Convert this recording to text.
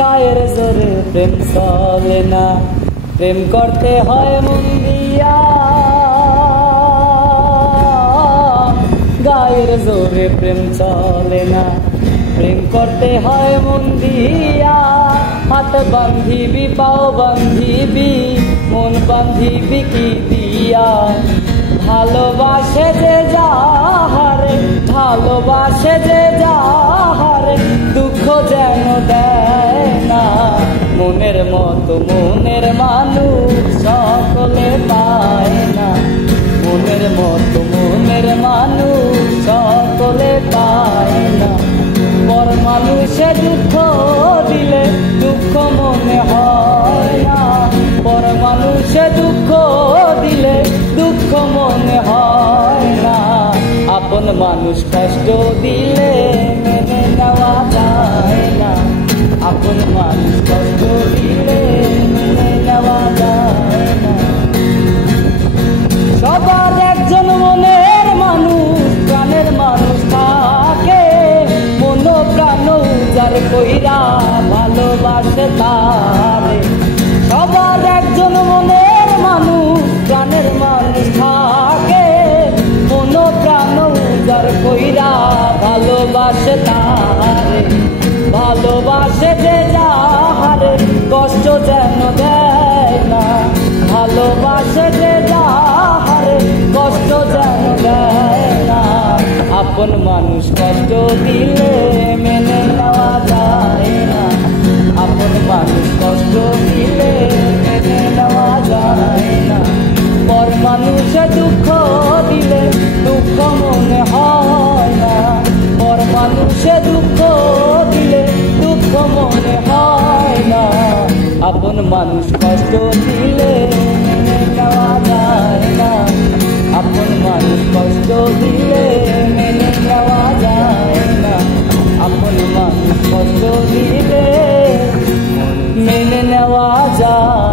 গায়ের জোরে প্রেম চলে না, প্রেম করতে হয় মন দিয়া। গায়ের জোরে প্রেম চলে না, প্রেম করতে হয় মন দিয়া। হাত বান্ধিবি পাও বান্ধিবি, মন বান্ধিবি কি দিয়া? ভালোবাসে যে যাহারে, ভালোবাসে যে যাহারে, দুঃখ যেন দেয় না। মনের মতো মনের মানুষ সকলে পায় না, মনের মতো মনের মানুষ সকলে পায় না। পর মানুষে দুঃখ দিলে দুঃখ মনে হয় না, পর মানুষে দুঃখ দিলে দুঃখ মনে হয় না। আপন মানুষ কষ্ট দিলে মেনে নেওয়া যায় না, আপন মানুষ কষ্ট দিলে মেনে নেওয়া যায় না। সবার একজন মনের মানুষ, প্রাণের মানুষ থাকে, মন প্রাণ উজাড় কইরা ভালোবাসে তারে। সবার একজন মনের মানুষ, প্রাণের মানুষ থাকে, মন প্রাণ উজাড় কইরা ভালোবাসে তারে। ভালোবাসে যে যাহারে, কষ্ট যেন দেয় না, ভালোবাসে যে যাহারে, কষ্ট যেন দেয় না। আপন মানুষ কষ্ট দিলে মেনে নেওয়া যায় না, আপন মানুষ কষ্ট দিলে মেনে নেওয়া যায় না। পর মানুষে দুঃখ দিলে দুঃখ মনে হয় না, পর মানুষে দুঃখ দিলে দুঃখ মনে হয় না। আপন মানুষ কষ্ট দিলে মেনে নেওয়া যায় না, আপন মানুষ কষ্ট দিলে মেনে নেওয়া যায় না, আপন মানুষ কষ্ট দিলে মেনে নেওয়া যায়।